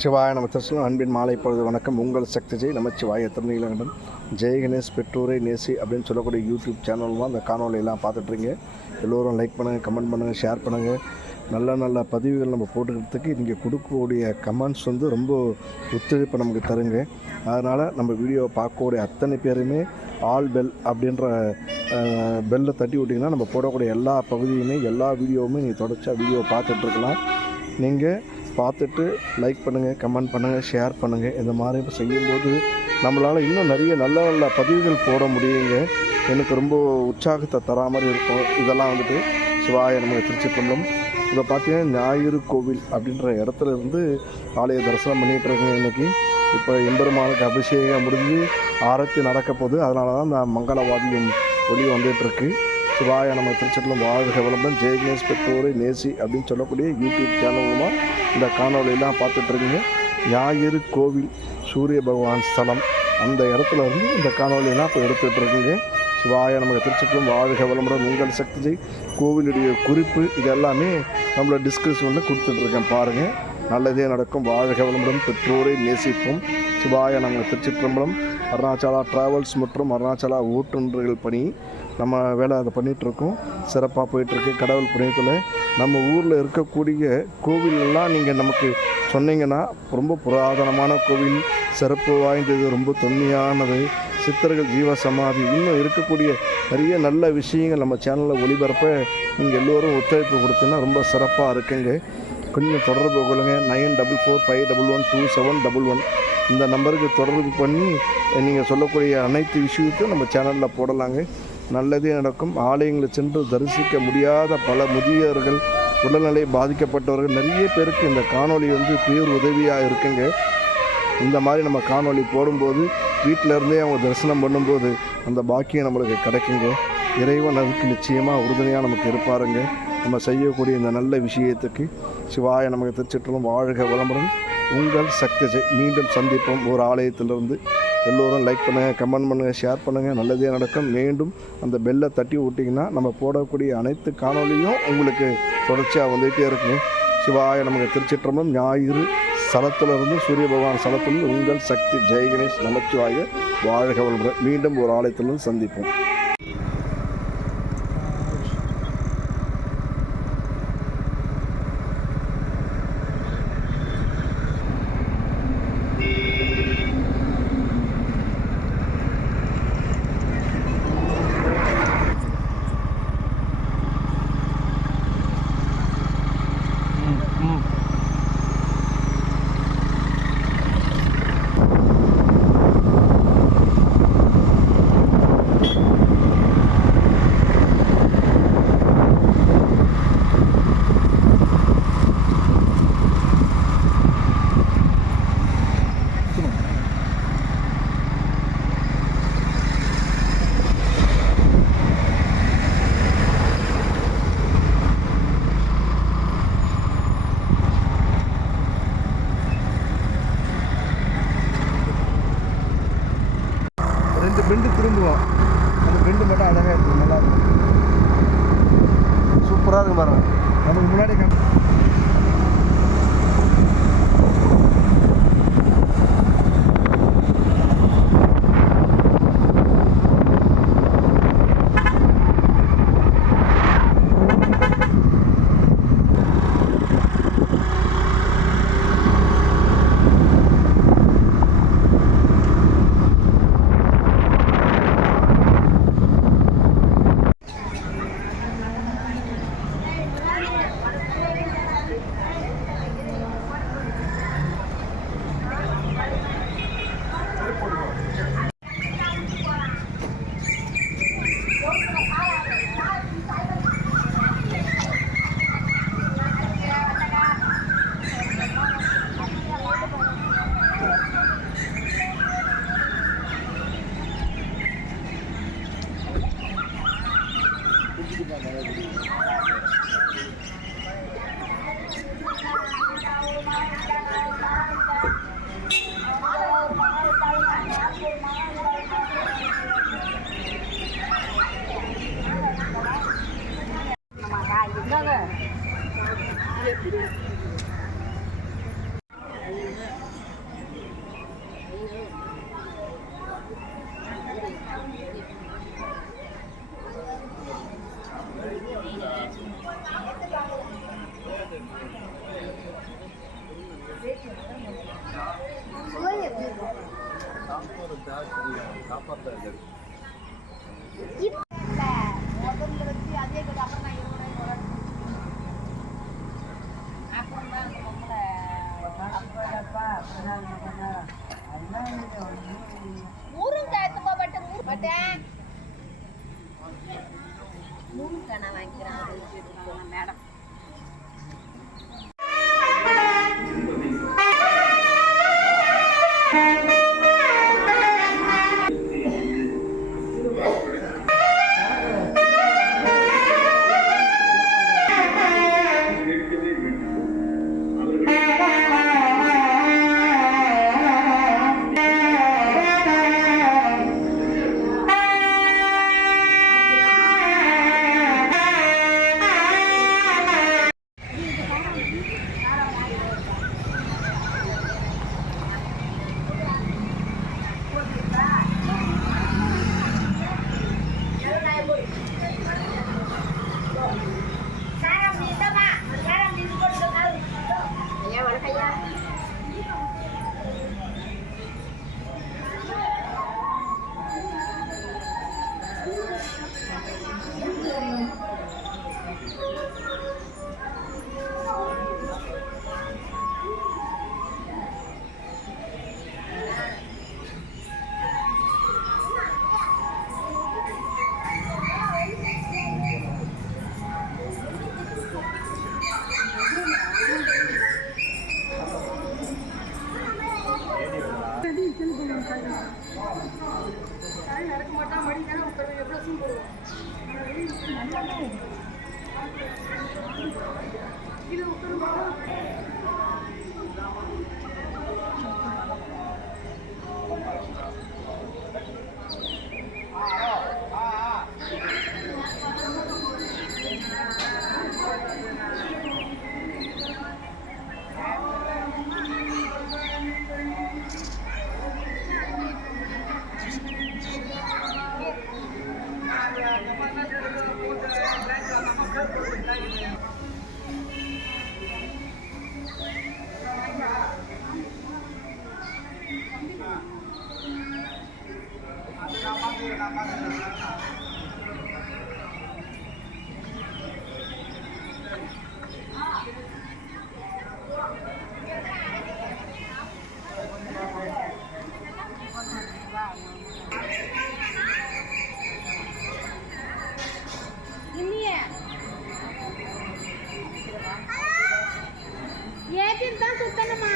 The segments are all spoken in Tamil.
சிவாய நம்ம திருச்சலம் அன்பின் மாலை பொழுது வணக்கம். உங்கள் சக்தி ஜெய் நமச்சிவாய திருநீலகண்டன் ஜெய் கணேஷ் பெற்றோரை நேசி அப்படின்னு சொல்லக்கூடிய யூடியூப் சேனல் தான் அந்த காணொலியெல்லாம் பார்த்துட்ருங்க. எல்லோரும் லைக் பண்ணுங்கள், கமெண்ட் பண்ணுங்கள், ஷேர் பண்ணுங்கள். நல்ல நல்ல பதிவுகள் நம்ம போட்டுக்கிறதுக்கு நீங்கள் கொடுக்கக்கூடிய கமெண்ட்ஸ் ரொம்ப ஒத்துழைப்பை நமக்கு தருங்க. அதனால் நம்ம வீடியோவை பார்க்கக்கூடிய அத்தனை பேருமே ஆல் பெல் அப்படின்ற பெல்லை தட்டி விட்டிங்கன்னா நம்ம போடக்கூடிய எல்லா பகுதியுமே எல்லா வீடியோவுமே நீங்கள் தொடர்ச்சியாக வீடியோ பார்த்துட்ருக்கலாம். நீங்கள் பார்த்துட்டு லைக் பண்ணுங்கள், கமெண்ட் பண்ணுங்கள், ஷேர் பண்ணுங்கள். இந்த மாதிரி இப்போ செய்யும்போது நம்மளால் இன்னும் நிறைய நல்ல நல்ல பதிவுகள் போட முடியுங்க. எனக்கு ரொம்ப உற்சாகத்தை தரா மாதிரி இருக்கும். இதெல்லாம் சிவாய நம்ம திருச்சிற்றம்பலம். இப்போ பார்த்தீங்கன்னா ஞாயிறு கோவில் அப்படின்ற இடத்துல இருந்து ஆலய தரிசனம் பண்ணிகிட்டு இருக்கேன். இன்றைக்கி இப்போ எம்பெருமானுக்கு அபிஷேகம் முடிஞ்சு ஆரத்தி நடக்க போகுது. அதனால தான் இந்த மங்களவாதியம் ஒளி வந்துகிட்ருக்கு. சிவாய நம்ம திருச்சிற்றம்பலம் வாழ்க வளமுடன் ஜெய் கணேஷ் பெற்றோரை நேசி அப்படின்னு சொல்லக்கூடிய யூடியூப் சேனல் மூலமாக இந்த காணொலியெல்லாம் பார்த்துட்ருக்கீங்க. ஞாயிறு கோவில் சூரிய பகவான் ஸ்தலம் அந்த இடத்துல இருந்து இந்த காணொலியெல்லாம் இப்போ எடுத்துகிட்ருக்குங்க. சிவாய நமக்கு திருச்சிற்றம்பலம் வாழ்க வளமுடன் உங்கள் சக்தி ஜெய் கோவிலுடைய குறிப்பு இது எல்லாமே நம்மளோட டிஸ்கிரிப்ஷனில் கொடுத்துட்ருக்கேன். பாருங்கள், நல்லதே நடக்கும். வாழ்க வளமுடன் பெற்றோரை நேசிப்போம். சிவாய நம்ம திருச்சிற்றம்பலம். அருணாச்சலா ட்ராவல்ஸ் மற்றும் அருணாச்சலா ஓட்டுநர்கள் பணி நம்ம வேலை அதை பண்ணிகிட்ருக்கோம். சிறப்பாக போயிட்டுருக்கு. கடவுள் புண்ணியத்தில் நம்ம ஊரில் இருக்கக்கூடிய கோவிலெல்லாம் நீங்கள் நமக்கு சொன்னீங்கன்னா ரொம்ப புராதனமான கோவில், சிறப்பு வாய்ந்தது, ரொம்ப தொன்மையானது, சித்தர்கள் ஜீவ சமாதி, இன்னும் இருக்கக்கூடிய நிறைய நல்ல விஷயங்கள் நம்ம சேனலில் ஒளிபரப்ப நீங்கள் எல்லோரும் ஒத்துழைப்பு கொடுத்தீங்கன்னா ரொம்ப சிறப்பாக இருக்குங்க. கொஞ்சம் தொடர்பு கொள்ளுங்கள். 9445112711 இந்த நம்பருக்கு தொடர்பு பண்ணி நீங்கள் சொல்லக்கூடிய அனைத்து விஷயத்தையும் நம்ம சேனலில் போடலாங்க. நல்லதே நடக்கும். ஆலயங்களை சென்று தரிசிக்க முடியாத பல முதியவர்கள், உடல்நிலை பாதிக்கப்பட்டவர்கள் நிறைய பேருக்கு இந்த காணொளி பேர் உதவியாக இருக்குங்க. இந்த மாதிரி நம்ம காணொளி போடும்போது வீட்டில் இருந்தே அவங்க தரிசனம் பண்ணும்போது அந்த பாக்கியம் நம்மளுக்கு கிடைக்குங்க. இறைவன் அதுக்கு நிச்சயமாக உறுதுணையாக நமக்கு இருப்பாருங்க. நம்ம செய்யக்கூடிய இந்த நல்ல விஷயத்துக்கு சிவாய நமக்கு திருச்சிற்றம்பலம் வாழ்க வளமுடன் உங்கள் சக்தி ஜெய். மீண்டும் சந்திப்போம் ஒரு ஆலயத்திலிருந்து. எல்லோரும் லைக் பண்ணுங்கள், கமெண்ட் பண்ணுங்கள், ஷேர் பண்ணுங்கள். நல்லதே நடக்கும். மீண்டும் அந்த பெல்லை தட்டி விட்டிங்கன்னா நம்ம போடக்கூடிய அனைத்து காணொலியும் உங்களுக்கு தொடர்ச்சியாக வந்துகிட்டே இருக்குங்க. சிவாய நமக்கு திருச்சிற்றம்பலம் ஞாயிறு ஸ்தலத்திலிருந்து சூரிய பகவான் ஸ்தலத்திலிருந்து உங்கள் சக்தி ஜெய் கணேஷ் நமச்சிவாய வாழ்க வளமுடன். மீண்டும் ஒரு ஆலயத்திலிருந்து சந்திப்போம். ரெண்டு பெண்டு திரும்புவோம். அந்த பெண்டு மட்டும் அழகாக இருக்கும், நல்லா இருக்கும், சூப்பராக இருக்கும். பாருங்க, நமக்கு முன்னாடி முதல்ல வச்சு அதே கதை அப்புறம் நான் அப்புறம் தான் அந்த முருங்காய் பட்டேன் முருங்காய் நான் வாங்கிக்கிறேன் மேடம். நடக்க மாட்டான் மடி தானே எவ்வளோ சூம் போடுவோம் கீழே உட்காந்து ஏத்திட்டு தான் சுத்தணுமா?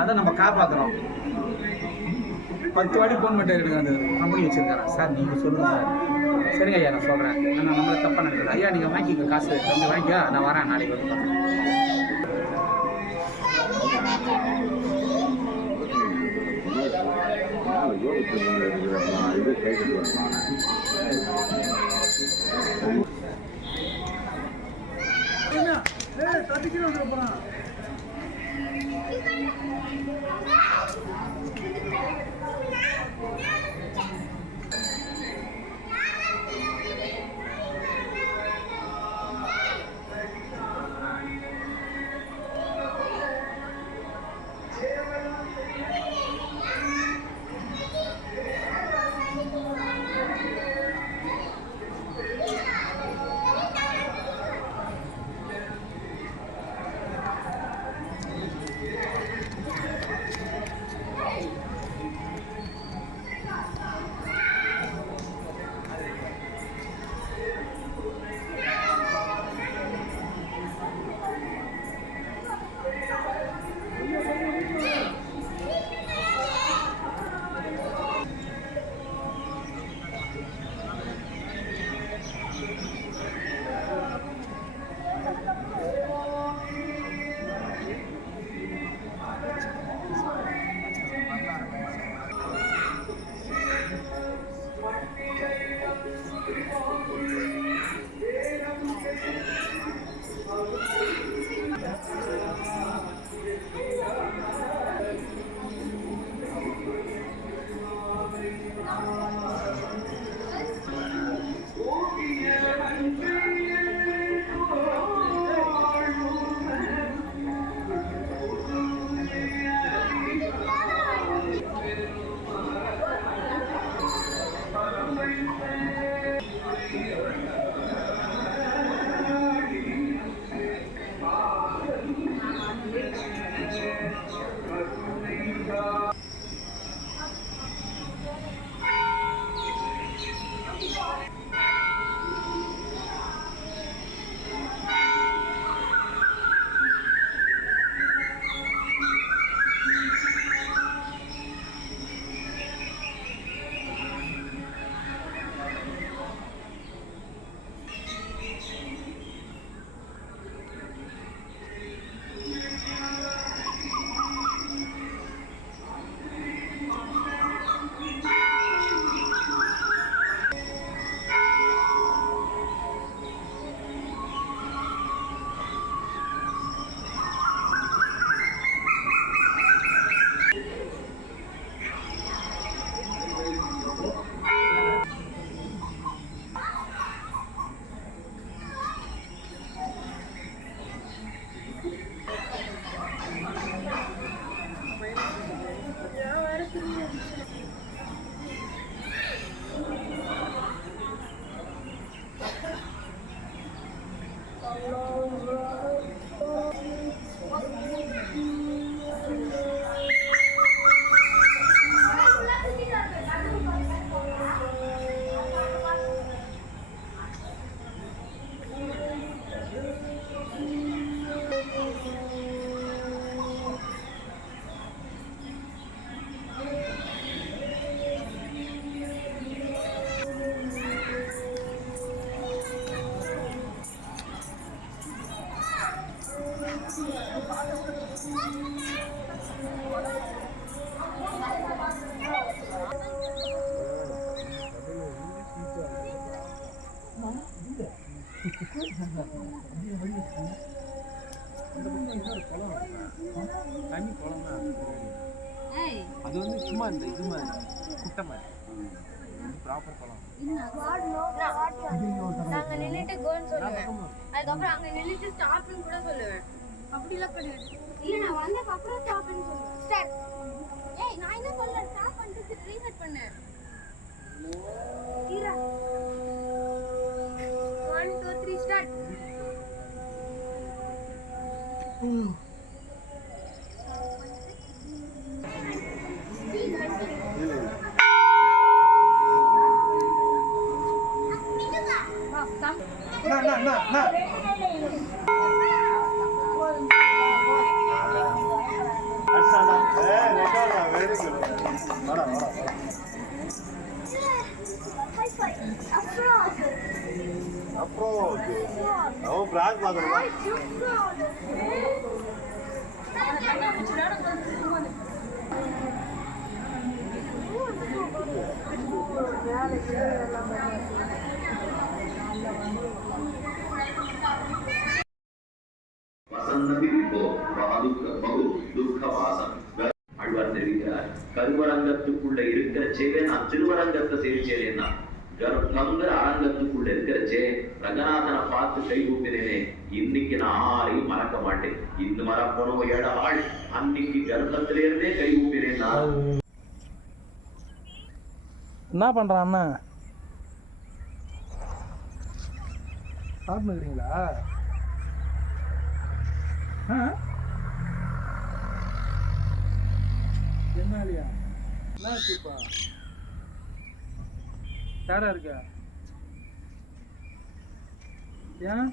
அதான் நம்ம காப்பாற்றுறோம். 10 வாட்டி ஃபோன் பண்ணிட்டு எனக்கு அந்த கம்பெனி வச்சுருக்காரு. சார் நீங்கள் சொல்லுங்கள் சார். சரிங்க ஐயா, நான் சொல்கிறேன். நான் நம்மளை தப்பாக நினைக்கிறேன். ஐயா நீங்கள் வாங்கிக்க காசு கொஞ்சம் வாங்கிக்கோ, நான் வரேன் நாளைக்கு வந்து பார்த்துக்கிறேன். தண்ணி குளம் தான் ஏய் அது வந்து சும்மா இந்த இது மாதிரி குட்டை மாதிரி ப்ராப்பர் குளம். நாங்க நின்னுட்டு கோன்னு சொல்லுவேன், அதுக்கப்புறம் அங்க நின்னுட்டு ஸ்டாப்னு கூட சொல்லுவேன். அப்படிலாம் கிடையாது. இல்ல நான் வந்ததுக்கு அப்புறம் ஸ்டாப்னு சொல்லுவேன். ஸ்டார்ட். ஏய் நான் என்ன சொல்ல, ஸ்டாப் பண்ணிட்டு ரீசெட் பண்ணு. தீரா 1 2 3 ஸ்டார்ட். ஆழ்வார் தெரிவிக்கிறார், கருவரங்கத்துக்குள்ள இருக்கிறச்சே நான் திருவரங்கத்தை சேவிச்சேன்னா கர்ப்பங்கிற அரங்கத்துக்குள்ள இருக்கிறச்சே ரங்கநாதனை பார்த்து கை கூப்பினேனே, இன்னைக்கு நான் ஆரையும் மறக்க மாட்டேன். இந்த மறப்பனோ ஏழ ஆள் அன்னைக்கு கர்ப்பத்திலிருந்தே கை கூப்பினேன்னா. என்ன பண்றான் அண்ணா? சாப்பிட்டுக்கிறீங்களா? என்னலியா என்ன ஆச்சுப்பா? யாரா இருக்க? ஏன்?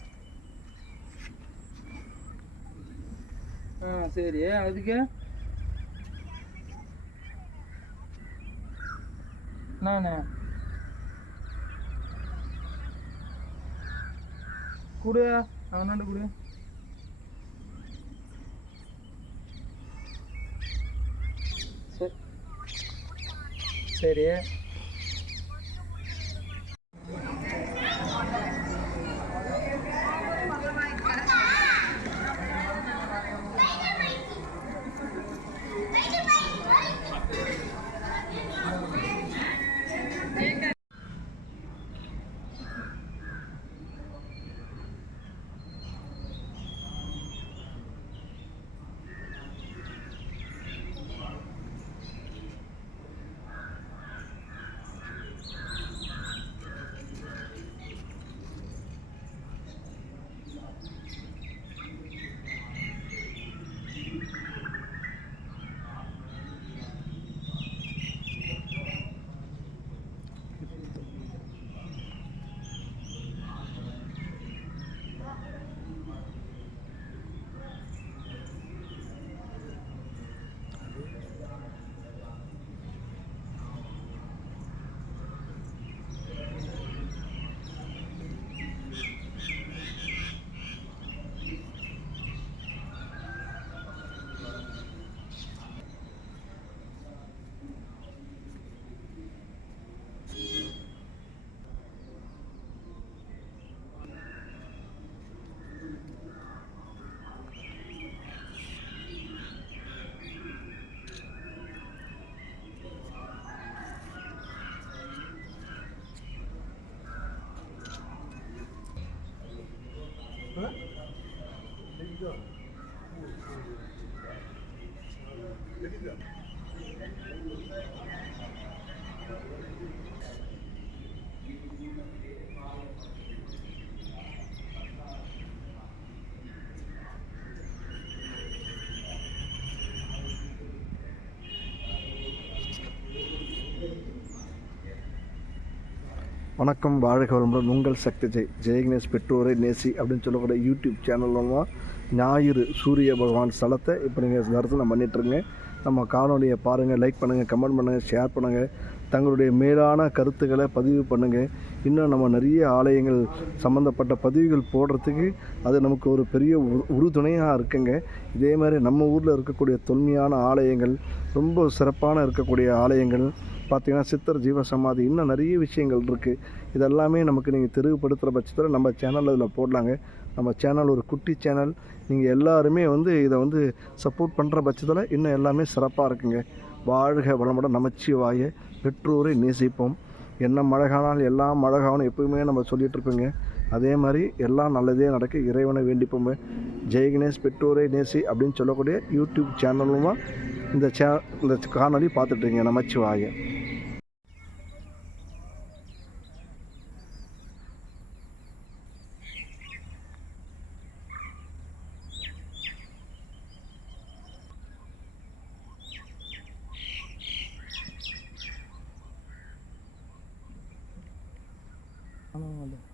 சரி, அதுக்கு நானே கொடு, அவனாண்டு கொடு. சரி வணக்கம், வாழ்க வளமுடன். உங்கள் சக்தி ஜெயகணேஷ் பெற்றோரை நேசி அப்படின்னு சொல்லக்கூடிய யூடியூப் சேனல் மூலமாக ஞாயிறு சூரிய பகவான் ஸ்தலத்தை இப்போ நீங்கள் தரிசனம் பண்ணிட்டுருங்க. நம்ம காணொலியை பாருங்கள், லைக் பண்ணுங்கள், கமெண்ட் பண்ணுங்கள், ஷேர் பண்ணுங்கள், தங்களுடைய மேலான கருத்துக்களை பதிவு பண்ணுங்கள். இன்னும் நம்ம நிறைய ஆலயங்கள் சம்மந்தப்பட்ட பதிவுகள் போடுறதுக்கு அது நமக்கு ஒரு பெரிய உறுதுணையாக இருக்குங்க. இதே மாதிரி நம்ம ஊரில் இருக்கக்கூடிய தொன்மையான ஆலயங்கள், ரொம்ப சிறப்பான இருக்கக்கூடிய ஆலயங்கள், பார்த்தீங்கன்னா சித்தர் ஜீவசமாதி, இன்னும் நிறைய விஷயங்கள் இருக்குது. இதெல்லாமே நமக்கு நீங்கள் தெளிவுபடுத்துகிற பட்சத்தில் நம்ம சேனலில் இதில் போடலாங்க. நம்ம சேனல் ஒரு குட்டி சேனல். நீங்கள் எல்லாருமே வந்து இதை வந்து சப்போர்ட் பண்ணுற பட்சத்தில் இன்னும் எல்லாமே சிறப்பாக இருக்குங்க. வாழ்க வளமுடன். நமச்சிவாய. பெற்றோரை நேசிப்போம். என்ன மழகானால் எல்லாம் மழகாணும் எப்பவுமே நம்ம சொல்லிகிட்டு இருப்போங்க. அதே மாதிரி எல்லாம் நல்லதே நடக்க இறைவனை வேண்டிப்போங்க. ஜெய் கணேஷ் பெற்றோரை நேசி அப்படின்னு சொல்லக்கூடிய யூடியூப் சேனலுமா இந்த காணொலி பார்த்துட்ருங்க. நமச்சிவாய. ஆமாம்.